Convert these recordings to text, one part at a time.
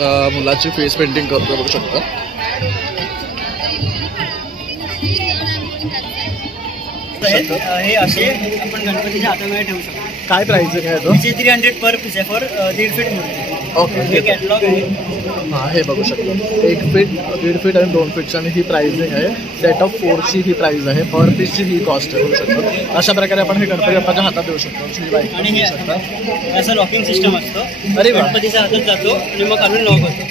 मुलाची face painting करतो बघू शकता। हे असे आपण गणपतीच्या हातामध्ये ठेवू शकतो। काय प्राइस आहे तो? 300 पर पीस आहे फॉर 1.5 फीट मूर्ती। ओके, हे कॅटलॉग आहे। हां, हे बघू शकतो 1 फीट 1.5 फीट आणि 2 फीटची आणि ही प्राइसिंग आहे। सेट ऑफ 4ची ही प्राइस आहे, पर पीसची ही कॉस्ट आहे बघू शकतो। अशा प्रकारे आपण हे गणपती बाप्पाच्या हातात देऊ शकतो आणि हे असं लॉकिंग सिस्टम असतं। अरे वा, गणपतीच्या हातात जातो आणि मग खालून लॉक होतो।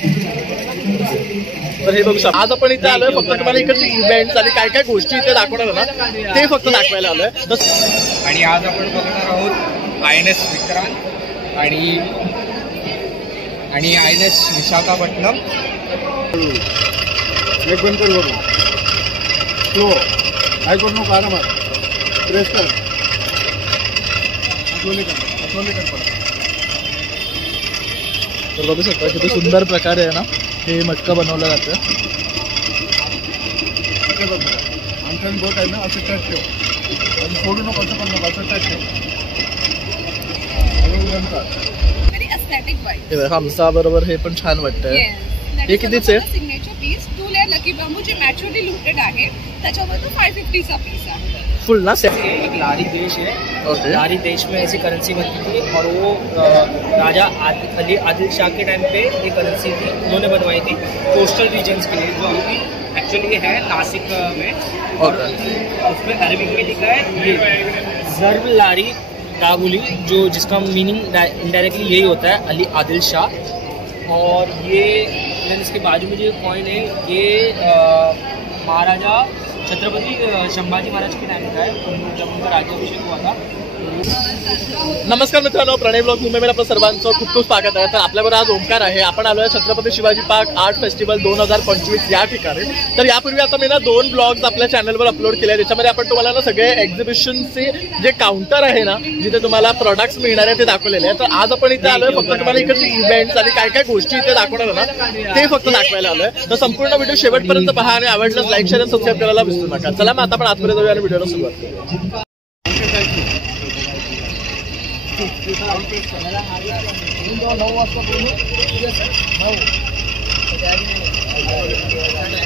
तर हे बघू शकता। आज आपण इथे आलोय फक्त तुम्हाला इकडचे इव्हेंट्स आणि काय काय गोष्टी इथे दाखवणार ना ते फक्त दाखवायला आलोय। आणि आज आपण बघणार आहोत INS विक्रांत आणि INS विशाखापट्टणम। एक बंद कर बघू स्लो काय करू नको, आरामात प्रेस कर, आठवले कर। तर बघू शकता किती सुंदर प्रकारे आहे ना हे मटका बनवलं जातं। आमच्या बोट आहे ना असं टच ठेव आणि सोडू नको, असं पण नको, असं टच ठेव। हमसा बरोबर हे पण छान वाटतंय। हे कितीचे? Signature piece 2 layer lucky bamboo जे मॅच्युअरली लुटेड आहे, त्याच्यावर तो 550 चा पीस आहे। फुल ना एक लारी देश है। ओके। लारी देश में ऐसी करेंसी बनती थी और वो राजा अली आदिल शाह के टाइम पे ये करेंसी थी, उन्होंने बनवाई थी कोस्टल रीजन्स के लिए, जो अभी एक्चुअली है नासिक में। और उसमें अरबिक में लिखा है ये ज़र्ब लारी काबुली, जो जिसका मीनिंग इनडायरेक्टली यही होता है अली आदिल शाह। और ये इसके बाजू में जो कॉइन है ये महाराजा छत्रपति संभाजी महाराज के टाइम का है, जब उनका राज्याभिषेक हुआ था। नमस्कार मित्रांनो, प्रणय ब्लॉग मध्ये आपल्या सर्वांचं खूप खूप स्वागत आहे। तर आपल्याबरोबर आज ओंकार आहे। आपण आलोय Chhatrapati Shivaji park art festival 2025 या ठिकाणी। तर यापूर्वी आता मी ना 2 ब्लॉग्स आपल्या चॅनलवर अपलोड केले, त्याच्यामध्ये आपण तुम्हाला ना सगळे एक्झिबिशनचे जे काउंटर आहे ना जिथे तुम्हाला प्रोडक्ट्स मिळणार आहे ते दाखवलेले आहे। तर आज आपण इथे आलोय फक्त तुम्हाला इकडचे इव्हेंट्स आणि काय काय गोष्टी इथे दाखवणार ना ते फक्त दाखवायला आलोय। तर संपूर्ण व्हिडिओ शेवटपर्यंत पहा आणि आवडल्यास लाईक शेअर आणि सबस्क्राईब करायला विसरू नका। चला मग आता आपण आतमध्ये जाऊया आणि व्हिडिओला सुरुवात करूया।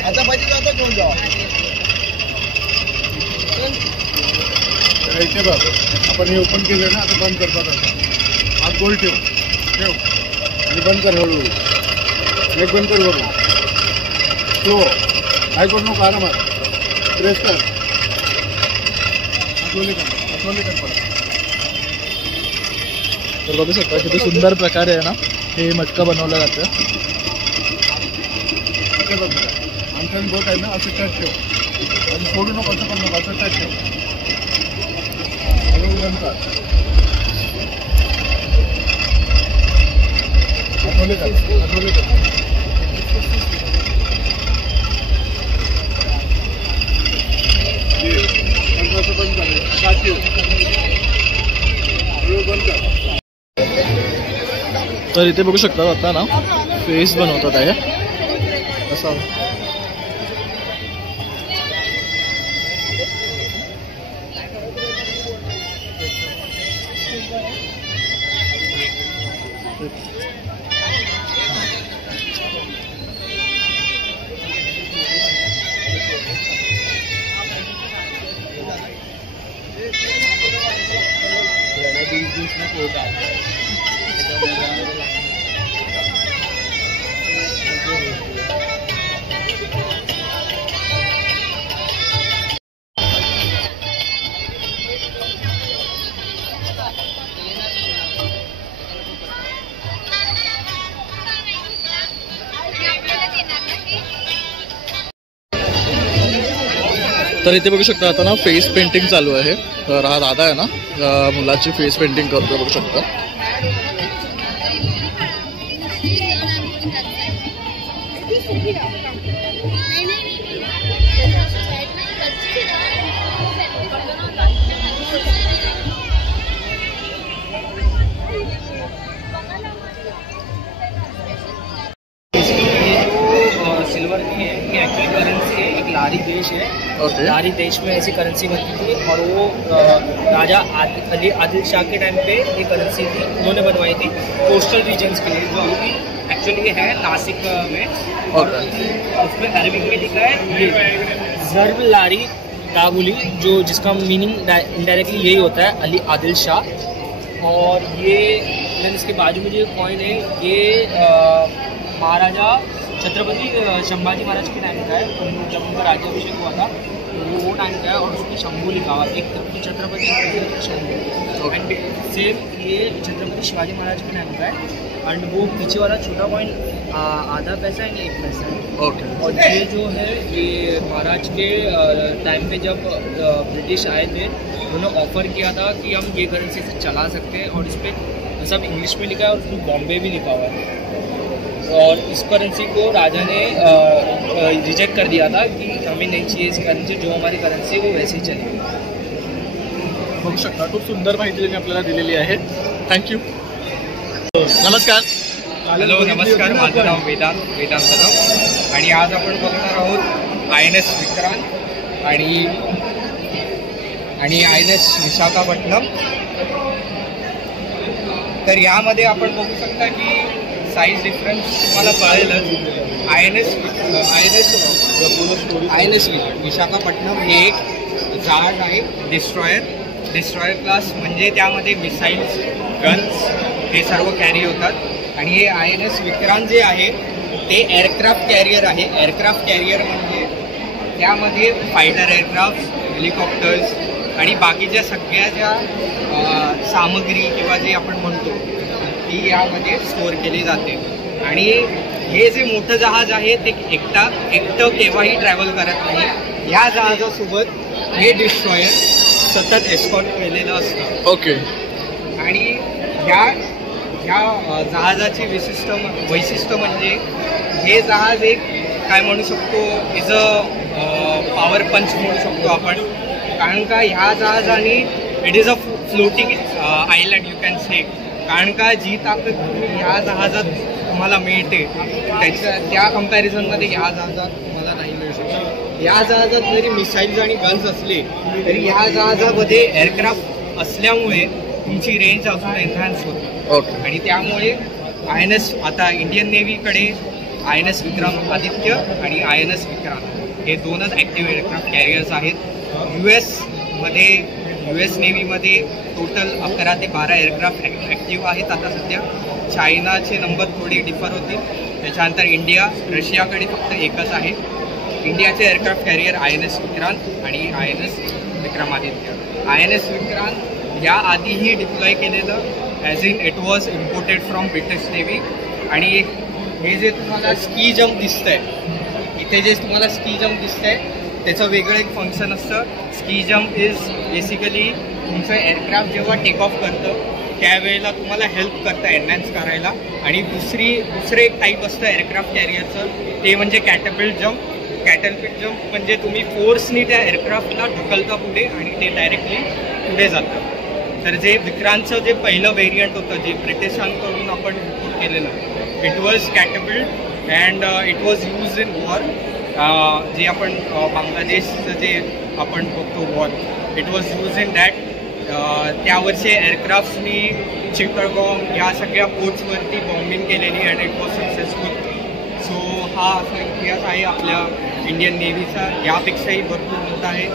आता पाहिजे का आता घेऊन जाऊ? इथे बघ, आपण हे ओपन केलं ना, आता बंद करतात। आता हात गोल ठेव आणि बंद कर हळूहळू। एक बंद कर बघू स्लो काय करू नको, आरामात प्रेस कर, आठवले कर। तर बघू शकता किती सुंदर प्रकारे आहे ना हे मटका बनवलं जातं। आमच्या बोट आहे ना असं टच ठेव आणि सोडू नको, असं पण नको, असं टच ठेव। आठवले कर। बंद कर। तर इथे बघू शकता आता ना फेस बनवतात आहे असं। तर इथे बघू शकता आता ना फेस पेंटिंग चालू आहे। तर हा दादा आहे ना मुलाची फेस पेंटिंग करतो बघू शकता। सिल्वर की है, ये एक्चुअली करेंसी है, एक लारी देश है। ओके। लारी देश में ऐसी करेंसी बनती थी और वो राजा अली आदिल शाह के टाइम पे ये करेंसी थी, उन्होंने बनवाई थी कोस्टल रीजन्स के लिए, जो अभी एक्चुअली ये है नासिक में और उसमें अरबिक में लिखा है ये ज़र्ब लारी काबुली, जो जिसका मीनिंग इनडायरेक्टली यही होता है अली आदिल शाह। और ये देन इसके बाजू में जो कॉइन है ये महाराजा छत्रपति संभाजी महाराज के टाइम का है, जब उनका राज्याभिषेक हुआ था वो टाइम का है। और उसमें शंभू लिखा हुआ, एक तरफ छत्रपति शंभू। एंड सेम ये छत्रपति शिवाजी महाराज के टाइम का है। एंड वो पीछे वाला छोटा कॉइन आधा पैसा है, 1 पैसा है। ओके। और ये जो है ये महाराज के टाइम पे जब ब्रिटिश आए थे उन्होंने ऑफर किया था कि हम ये करेंसी से चला सकते हैं, और इस पर सब इंग्लिश में लिखा है और उसमें बॉम्बे भी लिखा हुआ है। और इस करेंसी को राजा ने रिजेक्ट कर दिया था कि हमें नहीं चाहिए इस करेंसी, जो हमारी करेंसी वो वैसे ही चलेगी। बघू शकता खूप सुंदर माहिती त्यांनी आपल्याला दिलेली आहे. थँक्यू. नमस्कार. हॅलो नमस्कार, माझं नाव वेदांत कदम आणि आज आपण बघणार आहोत INS विक्रांत आणि INS विशाखापट्टणम. तर यामध्ये आपण बघू शकता की साईज डिफरन्स तुम्हाला कळेलच. INS विशाखापट्टणम हे एक जहाज आहे, डिस्ट्रॉयर क्लास, म्हणजे त्यामध्ये मिसाईल्स, गन्स हे सर्व कॅरी होतात. आणि हे INS विक्रांत जे आहे ते एअरक्राफ्ट कॅरियर आहे. एअरक्राफ्ट कॅरियर म्हणजे त्यामध्ये फायटर एअरक्राफ्ट, हेलिकॉप्टर्स आणि बाकीच्या सगळ्या ज्या सामग्री किंवा जे आपण म्हणतो ती यामध्ये स्टोअर केली जाते. आणि हे जे मोठं जहाज आहे ते एकटं केव्हाही ट्रॅव्हल करत नाही. या जहाजासोबत हे डिस्ट्रॉयर सतत एस्कॉर्ट केलेलं असतं. ओके. आणि ह्या जहाजाची वैशिष्ट्य म्हणजे हे जहाज एक काय म्हणू शकतो इज अ पॉवर पंच म्हणू शकतो आपण. कारण का ह्या जहाजाने it is a floating island you can say. कारण का जी ताकद ह्या जहाजात तुम्हाला मिळते त्या कम्पॅरिझनमध्ये ह्या जहाजात तुम्हाला नाही मिळू शकत. या जहाजात जरी मिसाईल्स आणि गन्स असले तरी ह्या जहाजामध्ये एअरक्राफ्ट असल्यामुळे तुमची रेंज अजून एन्हान्स होते. ओके. आणि त्यामुळे INS आता इंडियन नेव्हीकडे INS विक्रम आदित्य आणि INS विक्रांत हे दोनच ॲक्टिव्ह एअरक्राफ्ट कॅरियर्स आहेत. US नेव्हीमध्ये टोटल 11 ते 12 एअरक्राफ्ट ॲक्टिव्ह आहेत आता सध्या. चायनाचे नंबर थोडे डिफर होतील. त्याच्यानंतर इंडिया, रशियाकडे फक्त एकच आहे. इंडियाचे एअरक्राफ्ट कॅरियर INS विक्रांत आणि INS विक्रमादित्य. INS विक्रांत या आधीही डिप्लॉय केलेलं, as in it was imported from British navy. आणि हे जे तुम्हाला स्की जम्प दिसतंय इथे, जे तुम्हाला स्की जम्प दिसतंय त्याचं वेगळं एक फंक्शन असतं. स्की जम्प इज बेसिकली तुमचं एअरक्राफ्ट जेव्हा टेक ऑफ करतं त्यावेळेला तुम्हाला हेल्प करतं एनहॅन्स करायला. आणि दुसरं एक टाईप असतं एअरक्राफ्ट कॅरियरचं, ते म्हणजे कॅटलपिल्ट जम्प म्हणजे तुम्ही फोर्सनी त्या एअरक्राफ्टला ढकलता पुढे आणि ते डायरेक्टली पुढे जातं. तर जे विक्रांतचं जे पहिलं व्हेरियंट होतं जे ब्रिटिशांकडून आपण इम्पोर्ट केलेलं, it was catapult and it was use in war. जे आपण बांगलादेशचं जे आपण बघतो war, it was use in that. त्यावरचे एअरक्राफ्ट्सनी चिटगॉंग या सगळ्या पोर्ट्सवरती बॉम्बिंग केलेली and it was successful. So हा असा इतिहास आहे आपल्या इंडियन नेव्हीचा. यापेक्षाही भरपूर मोठा आहे.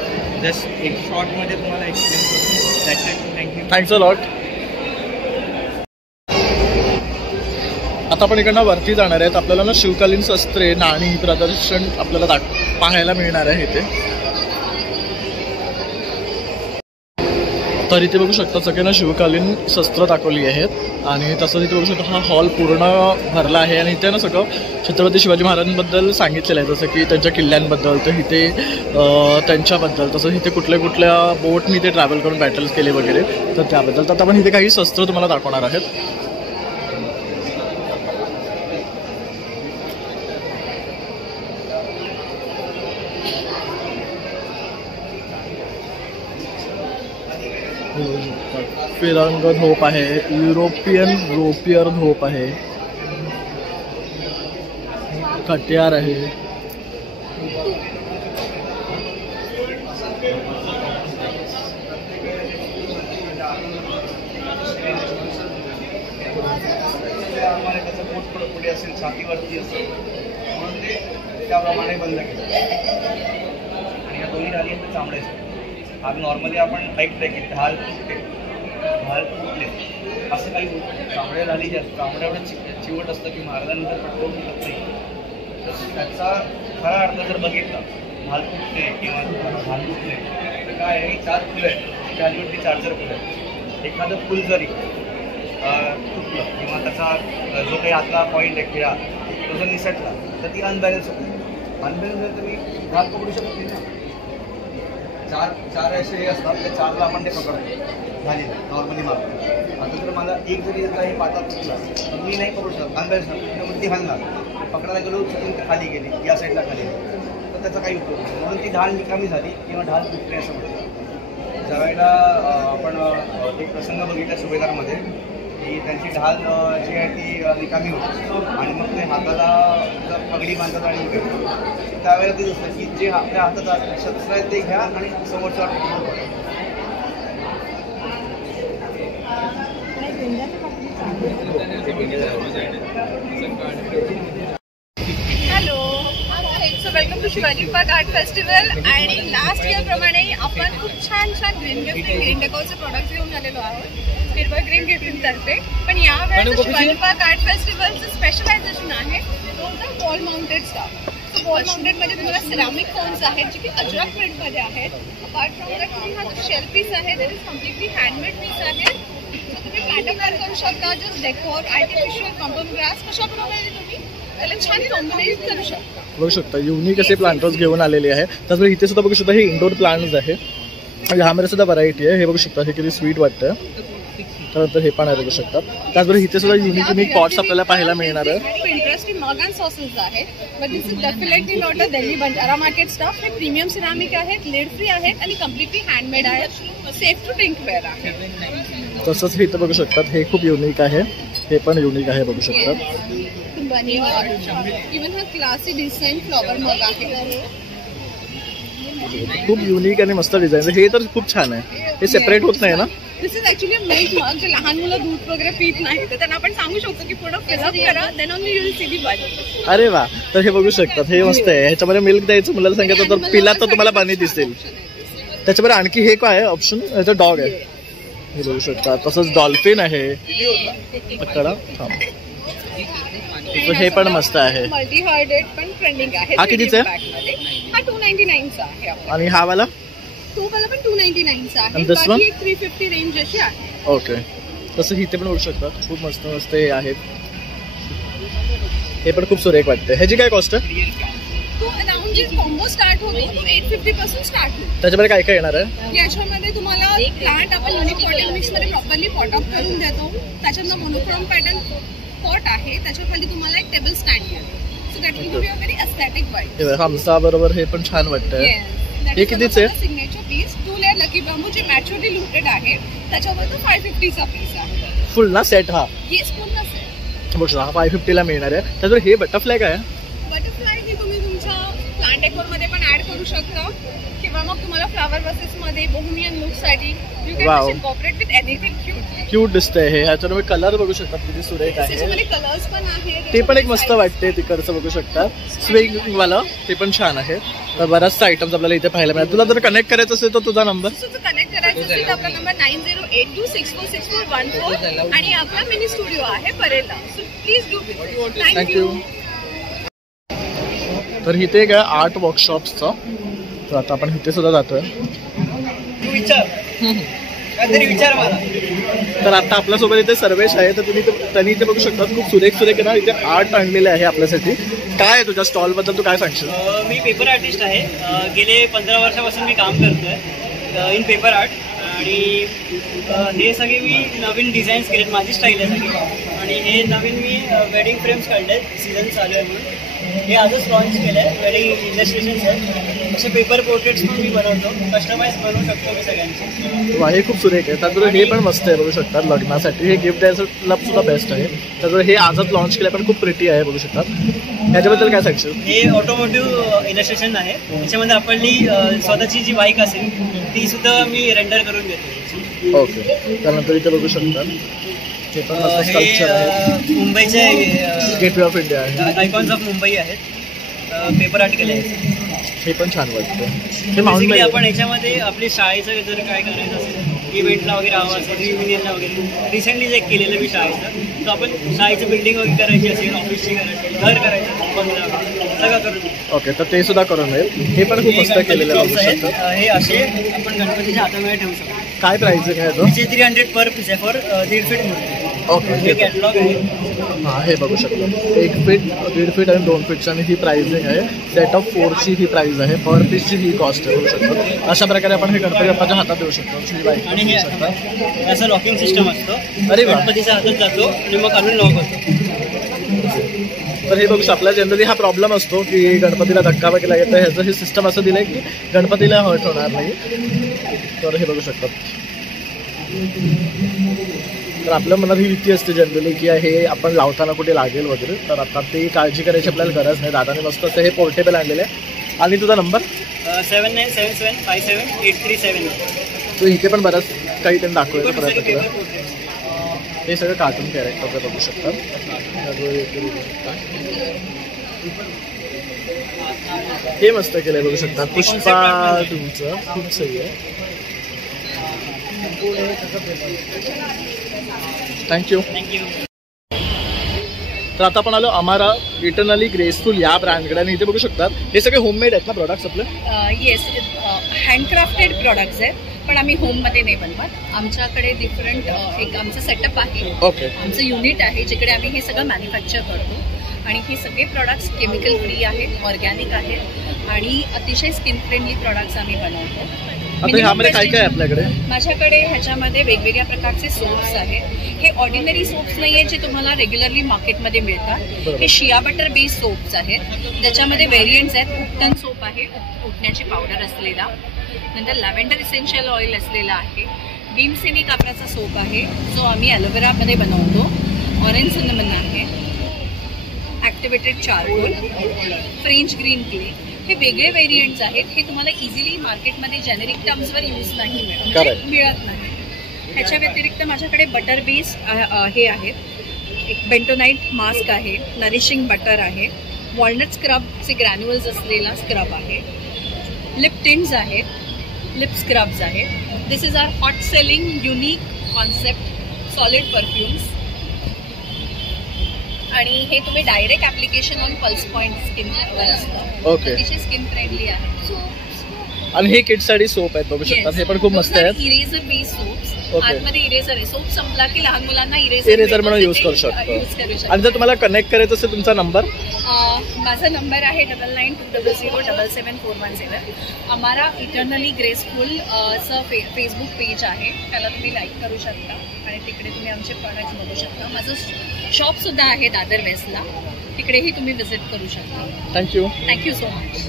जस्ट एक शॉर्टमध्ये तुम्हाला एक्सप्लेन करतो. That's it. Thank you. Thanks a lot. आता आपण इकडनं वरती जाणार आहेत. आपल्याला ना शिवकालीन शस्त्रे, नाणी प्रदर्शन आपल्याला पाहायला मिळणार आहे इथे. तर इथे बघू शकता सगळे ना शिवकालीन शस्त्र दाखवली आहेत. आणि तसंच इथे बघू शकता हा हॉल पूर्ण भरला आहे. आणि इथे ना सगळं छत्रपती शिवाजी महाराजांबद्दल सांगितलेलं आहे, जसं की त्यांच्या किल्ल्यांबद्दल, तर इथे त्यांच्याबद्दल, तसंच इथे कुठल्या बोटनी ते ट्रॅव्हल करून बॅटल्स केले वगैरे, तर त्याबद्दल. तर आपण इथे काही शस्त्र तुम्हाला दाखवणार आहेत. फिरंग धोप आहे, युरोपियन रोपियर धोप आहे, कट्यार आहे, कुठे असेल, छातीवरती असेल, म्हणून ते त्याप्रमाणे बंद केलं. आणि या दोन्ही ढाली आहेत चांबड्याचे. हा नॉर्मली आपण ऐकतोय की ढाल तुटले असं काही होतं. चांबड्या ढाली जे असतात चांबड्या एवढं चिवट असतं की मारल्यानंतर पटकन तुटत नाही. तर त्याचा खरा अर्थ जर बघितला, ढाल तुटते किंवा ढाल तुटले तर काय आहे, 4 फुलं आहेत, ढालीवरती 4 फुलं आहेत. एखादं फुल जरी तुटलं किंवा त्याचा जो काही आतला पॉईंट आहे खेळा तो जर निसटला तर ती अनबॅलन्स होते. अनबॅलन्स झालं तर मी ढाल पकडू शकत नाही ना. 4 असे हे असतात, त्या 4ला आपण ते पकडतो ढालीला नॉर्मली मारतो. आता जर मला एक जरी काही पाटा तुटला तर मी नाही पकडू शकत, अनबॅलन्स नाही, त्यामुळे ती हलणार. पकडायला गेलो चुकून ती खाली गेली, या साईडला खाली गेली तर त्याचा काही उपयोग नाही. म्हणून ती ढाल निकामी झाली किंवा ढाल तुटणे असं म्हणतात. ज्यावेळेला आपण एक प्रसंग बघितला सुभेदारमध्ये की त्यांची ढाल जी आहे ती निकामी होती आणि मग ते हाताला पगडी बांधतात आणि त्यावेळेला तेच असतं की जे आपल्या हातात शस्त्र आहे ते घ्या आणि समोरच्या hello, so welcome to Shivaji park art festival. आणि लास्ट इयर प्रमाणे आपण खूप छान ग्रीन गिफ्टिंग ग्रीन डेकोरचे प्रोडक्ट्स घेऊन आलेलो आहोत हिरवा ग्रीन गिफ्टिंग तर्फे. पण यावेळेस शिवाजी पार्क आर्ट फेस्टिवलचं स्पेशलायझेशन आहे total wall mounted stock. So wall mounted मध्ये तुम्हाला सिरामिक फोन्स आहेत जे की अजरक प्रिंट मध्ये आहेत. अपार्ट फ्रॉम दॅट तुम्ही हा जो शेल पीस आहे that is completely handmade piece आहे. सो तुम्ही पॅटर्न करू शकता, जो डेकोर आर्टिफिशियल कॉम्पन ग्रास कशाप्रमाणे तुम्ही त्याला छान कॉम्बिनेट करू शकता. बघू शकता युनिक असे प्लांटर्स घेऊन आलेले आहे. त्याचबरोबर इथे सुद्धा बघू शकता हे इंडोर प्लांट्स आहे. ह्यामध्ये सुद्धा व्हरायटी आहे. हे बघू शकता हे किती स्वीट वाटतं. त्यानंतर हे पण आहे बघू शकता. त्याचबरोबर इथे सुद्धा युनिक पॉट्स आपल्याला पाहायला मिळणार आहे. इंटरेस्टिंग मग अँड सॉसेस आहेत. But this is definitely not a Delhi Banjara market stock. हे प्रीमियम सिरामिक आहेत, लिड फ्री आहेत आणि कम्प्लिटली हँडमेड आहेत. सेफ टू ड्रिंक वेअर आहे. तसंच हे इथं बघू शकतात हे खूप युनिक आहे. हे पण युनिक आहे बघू शकतात. इवन हा क्लासी डिझाईन फ्लॉवर मग आहे. खूप युनिक आणि मस्त डिझाईन. हे तर खूप छान आहे. हे सेपरेट होत नाही ना. दिस इज ऍक्च्युअली मिल्क मग. जे लहान मुलं दूध वगैरे पित नाही तर त्यांना आपण सांगू शकतो की पुढे फिलअप करा, then only you will see the bottle. अरे वा, तर हे बघू शकतात हे मस्त आहे. ह्याच्यामध्ये मिल्क द्यायचं मुलाला सांगितलं तर पिला तर तुम्हाला पाणी दिसेल. त्याच्यामध्ये आणखी हे काय आहे ऑप्शन, याचा डॉग आहे हे बघू शकता. तसंच डॉल्फिन आहे. पकडा हे पण मस्त आहे. मल्टी हार्डेड पण ट्रेंडिंग आहे. हा कितीचा आहे? हा 299 चा आहे. आणि हा वाला तो वाला पण 299 चा आहे. बाकी बाकी 350 रेंज अशी आहे. ओके. तसं इथे पण बघू शकतात खूप मस्त हे आहेत. हे पण खूप सुरेख वाटते. ह्याची काय कॉस्ट आहे? तो अराउंड जे कॉम्बो स्टार्ट होतो तो 850 पासून स्टार्ट होतो. त्याच्यामध्ये काय काय येणार आहे? याच्यामध्ये तुम्हाला प्लांट आपण युनिक पॉटिंग मिक्स मध्ये प्रॉपरली पॉट ऑफ करून देतो. त्याच्यातनं मोनोक्रोम पॅटर्न पॉट आहे. त्याच्या खाली तुम्हाला एक टेबल स्टँड आहे. So that will be a very aesthetic vibe. हमसा बरोबर हे पण छान वाटतंय. हे कितीच आहे? Signature piece 2 layer lucky bamboo जे मॅच्युअरली लुटेड आहे. त्याच्यावर तो 550 चा पीस आहे. फुल ना सेट हा? येस, पूर्ण सेट. बघ हा 550 ला मिळणार आहे. त्याच्यावर हे बटरफ्लाय काय आहे? बटरफ्लाय हे तुम्ही तुमच्या प्लांट डेकोर मध्ये पण ऍड करू शकता किंवा मग तुम्हाला फ्लावर बसेस मध्ये बोहेमियन लुक साठी you can incorporate with anything cute दिसतंय हे. ह्याच्यावर कलर बघू शकतात किती सुरेख आहे. त्याच्यामध्ये कलर्स पण आहेत. ते पण एक मस्त वाटते. तिकडचं बघू शकता स्विंग वाला ते पण छान आहे. तर बराचसा आयटम्स आपल्याला इथे पाहायला मिळतात. तुला जर कनेक्ट करायचं असेल तर तुझा नंबर कनेक्ट करायचा असेल तर आपला नंबर 9082646414 आणि आपला मिनी स्टुडिओ आहे परेला. So please do visit. Thank you. तर इथे काय आर्ट वर्कशॉप्सचं. तर आता आपण इथे सुद्धा जातोय. विचार मला. तर आता आपल्यासोबत इथे सर्वेश आहे. तर त्यांनी इथे बघू शकतात खूप सुरेख ना इथे आर्ट आणलेले आहे आपल्यासाठी. काय आहे तुझ्या स्टॉल बद्दल, तू काय सांगशील? मी पेपर आर्टिस्ट आहे. गेले 15 वर्षापासून मी काम करतोय इन पेपर आर्ट. आणि हे सगळे मी नवीन डिझाईन्स केलेत. माझी स्टाईल आहे सगळी. आणि हे नवीन मी वेडिंग फ्रेम्स काढले आहेत. सीझन चालू आहे म्हणून हे आजच लॉन्च केलं आहे. वेडिंग इलस्ट्रेशन्स आहेत. असे पेपर पोर्ट्रेट्स पण मी बनवतो. कस्टमाइज बनवू शकतो मी सगळ्यांचे. हे खूप सुरेख आहे. त्याचबरोबर हे पण मस्त आहे बघू शकतात लग्नासाठी. हे गिफ्ट द्यायचं सुद्धा बेस्ट आहे. त्याचबरोबर हे आजच लॉन्च केलं पण खूप प्रिटी आहे बघू शकतात. ह्याच्याबद्दल काय सांगशील? हे ऑटोमोटिव्ह इलस्ट्रेशन आहे. त्याच्यामध्ये आपली स्वतःची जी बाईक असेल ती सुद्धा मी रेंडर करून देतो. ओके. त्यानंतर इथे बघू शकतात ते पण मस्त स्कल्पचर आहे. हे मुंबईचे गेटवे ऑफ इंडिया आहे. आयकॉन्स ऑफ मुंबई आहेत. पेपर आर्ट केले आहे. हे पण छान वाटतं. हे बेसिकली आपण याच्यामध्ये आपली शाळेचं जर काय करायचं असेल, इव्हेंटला वगैरे हवं असेल, रियुनियनला वगैरे, रिसेंटली जे केलेलं मी शाळेचं, तर आपण शाळेचं बिल्डिंग वगैरे करायची असेल, ऑफिसची करायची, घर करायचं, बंगला सगळं करून. ओके, तर ते सुद्धा करून मिळेल. हे पण खूप मस्त केलेलं आहे. हे असे आपण गणपतीच्या हातामध्ये ठेवू शकतो. काय प्राइस आहे काय तो? 300 पर पीस आहे फॉर 1.5 फीट मूर्ती. ओके, हे कॅटलॉग आहे. हां, हे बघू शकतो. 1 फीट, 1.5 फीट आणि 2 फीटची आणि ही प्राइसिंग आहे. सेट ऑफ 4ची ही प्राइस आहे. पर पीसची ही कॉस्ट आहे. बघू शकतो अशा प्रकारे आपण हे गणपती बाप्पाच्या हातात देऊ शकतो. आणि हे असं लॉकिंग सिस्टम असतो. अरे वा. गणपतीच्या हातात जातो आणि मग खालून लॉक होतो. तर हे बघू शकतो. आपला जनरली हा प्रॉब्लेम असतो की गणपतीला धक्का वगैरे लागेल, तर ह्याचं हे सिस्टम असं दिलं आहे की गणपतीला हर्ट होणार नाही. तर हे बघू शकतात. तर आपल्या मनात ही भीती असते जनरली की हे आपण लावताना कुठे लागेल वगैरे, तर आता ते काळजी करायची आपल्याला गरज नाही. दादाने मस्त असं हे पोर्टेबल आणलेलं आहे. आणि तुझा नंबर 7977578371. तू इथे पण बराच काही त्यांनी दाखवायचा प्रयत्न केला. हे सगळं कार्टून कॅरेक्टर बघू शकतात. हे मस्त केलंय बघू शकता. पुष्पा तुमचं खूप सही आहे. थँक्यू. तर आता आपण आलो अमारा इटर्नली ग्रेसफुल या ब्रँडकडे आणि इथे बघू शकतात हे सगळे होममेड आहेत ना प्रोडक्ट्स आपले? येस, हँडक्राफ्टेड प्रोडक्ट्स आहेत, पण आम्ही होममध्ये नाही बनवत. आमच्याकडे डिफरंट एक आमचं सेटअप आहे. ओके. आमचं युनिट आहे जिकडे आम्ही हे सगळं मॅन्युफॅक्चर करतो आणि हे सगळे प्रॉडक्ट्स केमिकल फ्री आहेत, ऑर्गॅनिक आहेत आणि अतिशय स्किन फ्रेंडली प्रॉडक्ट्स आम्ही बनवतो. आता ह्यामध्ये काय काय आहे आपल्याकडे? माझ्याकडे ह्याच्यामध्ये वेगवेगळ्या प्रकारचे सोप्स आहेत. हे ऑर्डिनरी सोप्स नाही आहेत जे तुम्हाला रेग्युलरली मार्केटमध्ये मिळतात. हे शिया बटर बेस्ड सोप्स आहेत ज्याच्यामध्ये व्हेरियंट्स आहेत. उपटन सोप आहे, उठण्याची पावडर असलेला. नंतर लॅव्हेंडर इसेन्शियल ऑइल असलेला आहे. भीमसेनी कापराचा सोप आहे जो आम्ही ॲलोवेरामध्ये बनवतो. ऑरेंज सिनेमन आहे. Activated charcoal, French green clay. हे वेगळे व्हेरियंट्स आहेत. हे तुम्हाला इझिली मार्केटमध्ये जेनेरिक टर्म्सवर यूज नाही मिळत नाही. ह्याच्या व्यतिरिक्त माझ्याकडे बटर बेस हे आहेत. एक बेंटोनाइट मास्क आहे, नरिशिंग बटर आहे, वॉलनट स्क्रबचे ग्रॅन्युअल्स असलेला स्क्रब आहे, लिप टिंट्स आहेत, लिप स्क्रब्स आहेत. This is our hot selling unique concept solid perfumes. आणि हे तुम्ही direct application on pulse point स्किनवर असतं. ओके. अतिशय स्किन फ्रेंडली आहे. आणि हे किड्ससाठी सोप आहेत बघू शकतात. हे पण खूप मस्त आहेत. Eraser base soaps. ओके. आतमध्ये इरेझर आहे. सोप संपला की लहान मुलांना इरेझर म्हणून यूज करू शकतो. आणि जर तुम्हाला कनेक्ट करायचं असेल तुमचा नंबर? माझा नंबर आहे 9920077417. आम्हाला इटर्नली ग्रेसफुल फेसबुक पेज आहे, त्याला तुम्ही लाईक करू शकता आणि तिकडे तुम्ही आमचे प्रॉडक्ट्स बघू शकता. माझं शॉपसुद्धा आहे दादर वेस्टला, तिकडेही तुम्ही व्हिजिट करू शकता. Thank you so much.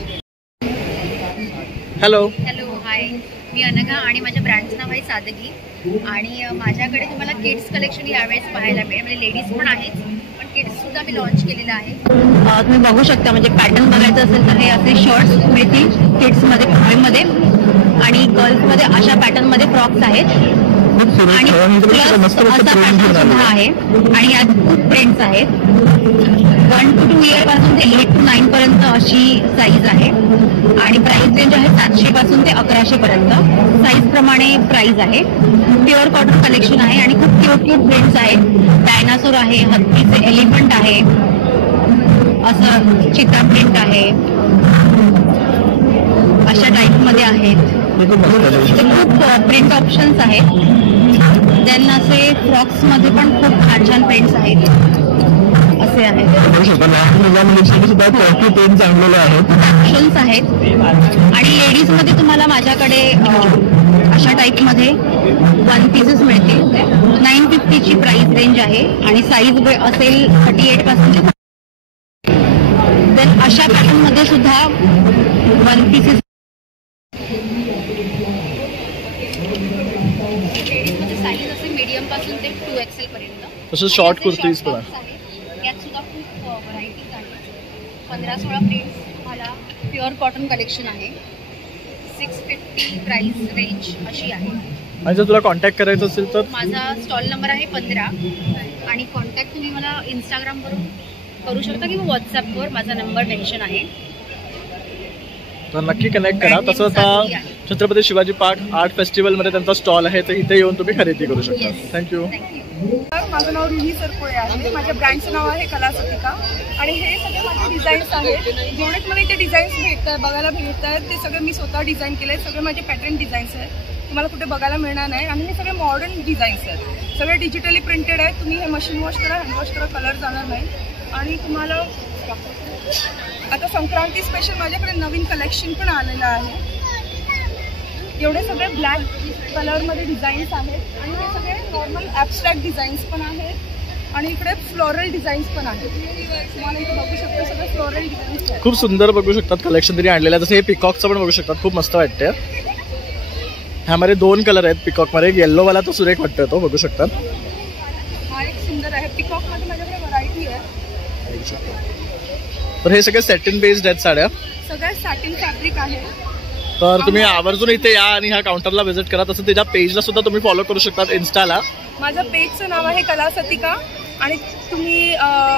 हॅलो. हाय, मी अनघा आणि माझ्या ब्रँडचं नाव आहे सादगी. आणि माझ्याकडे तुम्हाला किड्स कलेक्शन यावेळेस पाहायला मिळेल. म्हणजे लेडीज पण आहेच, पण किड्ससुद्धा मी लॉन्च केलेलं आहे. तुम्ही बघू शकता. म्हणजे पॅटर्न बघायचं असेल तर हे असे शर्ट्स मिळतील किड्समध्ये, कॉटनमध्ये. आणि गर्ल्समध्ये अशा पॅटर्नमध्ये फ्रॉक्स आहेत आणि प्लस असा पॅटर्न सुद्धा आहे. आणि यात खूप प्रिंट्स आहेत. 1 to 2 year पासून ते 8 to 9 पर्यंत अशी साईज आहे. आणि प्राइस रेंज आहे 700 पासून ते 1100 पर्यंत. साईज प्रमाणे प्राइस आहे. प्युअर कॉटन कलेक्शन आहे आणि खूप क्यूट प्रिंट्स आहेत. डायनासोर आहे, हत्तीचे एलिफंट आहे, असं चित्रा प्रिंट आहे, अशा टाईपमध्ये आहेत. खूप प्रिंट ऑप्शन्स आहेत. देन असे फ्रॉक्समध्ये पण खूप छान छान प्रिंट्स आहेत. असे आहेत ऑप्शन्स आहेत. आणि लेडीजमध्ये तुम्हाला माझ्याकडे अशा टाईपमध्ये 1 पीसेस मिळतील. 950ची प्राइस रेंज आहे आणि साईज असेल 38 पासून. देन अशा पॅटर्नमध्ये सुद्धा 1 पीसेस. साईज असे मीडियम पासून ते 2XL पर्यंत. तसं शॉर्ट कुर्तीज पण यात सुद्धा खूप व्हरायटीज आहेत. 15-16 प्रिंट्स तुम्हाला. प्युअर कॉटन कलेक्शन आहे. 650 प्राइस रेंज अशी आहे. आणि जर तुला कॉन्टॅक्ट करायचं असेल तर माझा स्टॉल नंबर आहे 15 आणि कॉन्टॅक्ट तुम्ही मला इंस्टाग्रामवरून करू शकता किंवा व्हॉट्सॲपवर माझा नंबर मेन्शन आहे. तर नक्की कनेक्ट करा. तसं आता छत्रपती शिवाजी पार्क आर्ट फेस्टिवलमध्ये त्यांचा स्टॉल आहे, तर इथे येऊन तुम्ही खरेदी करू शकता. थँक्यू. माझं नाव रुही सरकोळे आहे. माझ्या ब्रँडचं नाव आहे कलासतिका आणि हे सगळे माझे डिझाईन्स आहेत. जेवढे तुम्हाला इथे डिझाईन्स भेटतात बघायला भेटतात ते सगळे मी स्वतः डिझाईन केले. सगळे माझे पॅटर्न डिझाईन्स आहेत, तुम्हाला कुठे बघायला मिळणार नाही. आणि हे सगळे मॉडर्न डिझाईन्स आहेत, सगळे डिजिटली प्रिंटेड आहेत. तुम्ही हे मशीन वॉश करा, हँड वॉश करा, कलर जाणार नाही. आणि तुम्हाला आता संक्रांती स्पेशल माझ्याकडे नवीन कलेक्शन पण आलेलं आहे. एवढे सगळे ब्लॅक कलरमध्ये डिझाईन्स आहेत आणि हे सगळे नॉर्मल ॲबस्ट्रॅक्ट डिझाईन्स पण आहेत आणि इकडे फ्लोरल डिझाईन्स पण आहेत. तुम्हाला इथे बघू शकता सगळे फ्लोरल डिझाईन्स आहेत. खूप सुंदर बघू शकतात कलेक्शन तरी आणलेलं आहे. जसं हे पिकॉकचं पण बघू शकतात, खूप मस्त वाटतं. ह्यामध्ये 2 कलर आहेत पिकॉकमध्ये. एक येल्लोवाला तो सुरेख वाटतं, तो बघू शकतात. हा एक सुंदर आहे. पिकॉकमध्ये माझ्याकडे व्हरायटी आहे. तर हे सगळे सॅटिन बेस्ड आहेत साड्या, सगळ्या सॅटिन फॅब्रिक आहे. तर तुम्ही आवर्जून इथे या आणि ह्या काउंटरला व्हिजिट करा. तसं त्याच्या पेजला सुद्धा तुम्ही फॉलो करू शकतात इन्स्टाला. माझं पेजचं नाव आहे कलासतिका आणि तुम्ही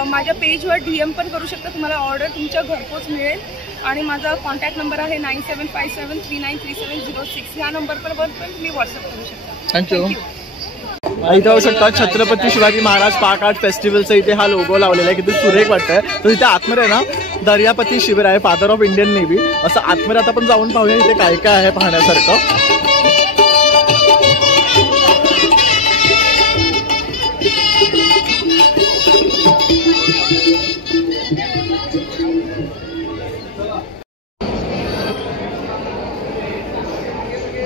माझ्या पेजवर DM पण करू शकता. तुम्हाला ऑर्डर तुमच्या घरपोच मिळेल. आणि माझा कॉन्टॅक्ट नंबर आहे 9757393706. ह्या नंबरवर पण तुम्ही व्हॉट्सअप करू शकता. थँक्यू. इथे होऊ शकतात छत्रपती शिवाजी महाराज पार्क आर्ट फेस्टिवलचा इथे हा लोगो लावलेला आहे, किती सुरेख वाटतंय. तर इथे आतमध्ये ना दर्यापती शिबिर आहे, फादर ऑफ इंडियन नेव्ही. असं आतमध्ये आता आपण जाऊन पाहूया इथे काय काय आहे पाहण्यासारखं.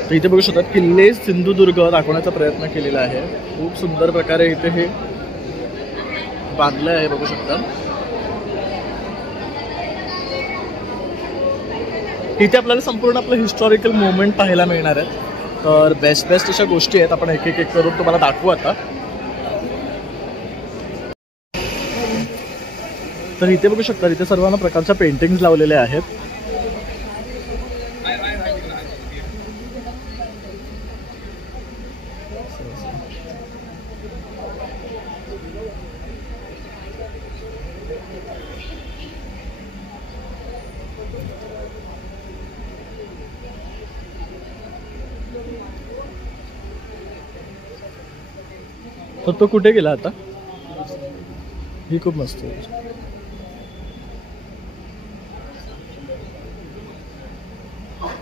तर इथे बघू शकतात किल्ले सिंधुदुर्ग दाखवण्याचा प्रयत्न केलेला आहे. खूप सुंदर प्रकारे इथे हे बांधलं आहे, बघू शकता. इथे आपल्याला संपूर्ण आपलं हिस्टॉरिकल मोमेंट पाहायला मिळणार आहे. तर बेस्ट अशा गोष्टी आहेत, आपण एक एक करून तुम्हाला दाखवू आता. तर इथे बघू शकता इथे सर्वांना प्रकारच्या पेंटिंग्स लावलेल्या आहेत. तर तो कुठे गेला आता? ही खूप मस्त आहे.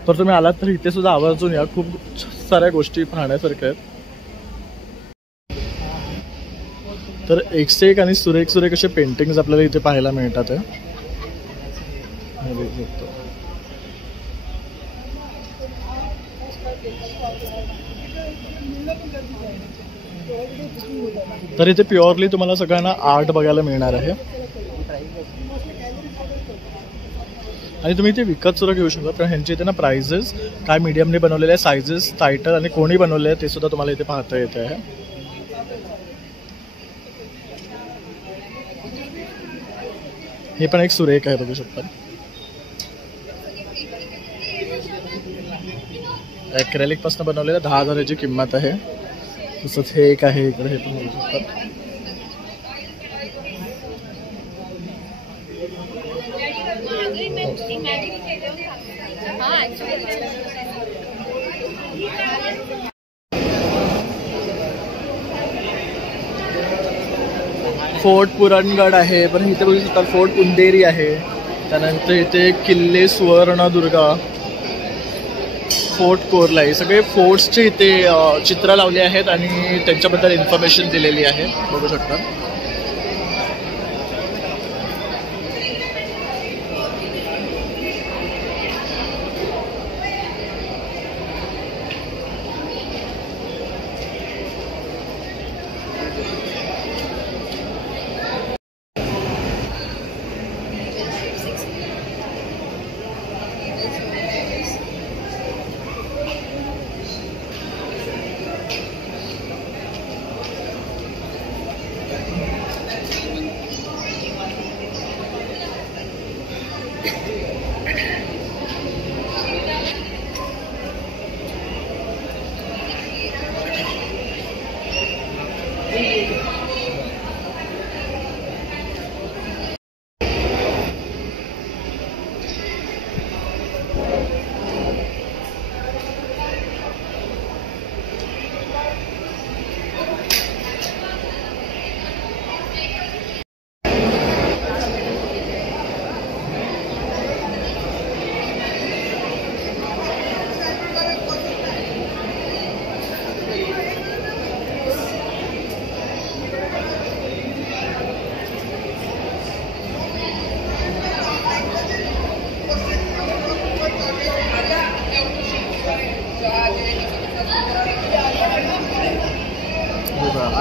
तर तुम्ही आलात तर इथे सुद्धा आवर्जून या, खूप साऱ्या गोष्टी पाहण्यासारख्या आहेत. तर एकसे एक आणि सुरेख असे पेंटिंग्स आपल्याला इथे पाहायला मिळतात. तर इथे प्युअरली तुम्हाला सगळ्यांना आर्ट बघायला मिळणार आहे आणि तुम्ही इथे विकत सुद्धा घेऊ शकता. कारण ह्यांचे इथे ना प्राइजेस काय मीडियमने बनवलेले आहे, सायझेस, टायटल आणि कोणी बनवले आहे ते सुद्धा तुम्हाला इथे पाहता येते आहे. हे पण एक सुरेख आहे, बघू शकता. ॲक्रेलिक पासून बनवलेलं 10,000ची किंमत आहे. तसंच हे एक आहे इकडे, हे पण बघू शकतात. फोर्ट पुरणगड आहे, पण इथे बघू शकता फोर्ट कुंदेरी आहे. त्यानंतर इथे किल्ले सुवर्णदुर्गा, फोर्ट कोरलाई, सगळे फोर्ट्सचे इथे चित्र लावले आहेत आणि त्यांच्याबद्दल इन्फॉर्मेशन दिलेली आहे, बघू शकता.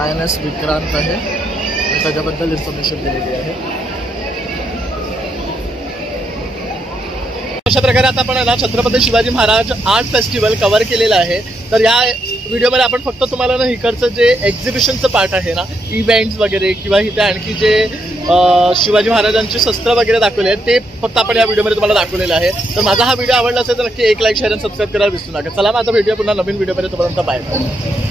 INS विक्रांत आहे, त्याच्याबद्दल इन्फॉर्मेशन दिलेली आहे. अशा प्रकारे आता आपण ना Chhatrapati Shivaji Maharaj art festival cover केलेलं आहे. तर या व्हिडिओमध्ये आपण फक्त तुम्हाला ना इकडचं जे एक्झिबिशनचं पार्ट आहे ना, इव्हेंट्स वगैरे किंवा इथे आणखी जे शिवाजी महाराजांचे शस्त्र वगैरे दाखवले आहेत ते फक्त आपण या व्हिडिओमध्ये तुम्हाला दाखवलेलं आहे. तर माझा हा व्हिडिओ आवडला असेल तर नक्की एक लाईक शेअर आणि सबस्क्राईब करायला विसरू नका. चला माझा व्हिडिओ पुन्हा नवीन व्हिडिओमध्ये तोपर्यंत बाय.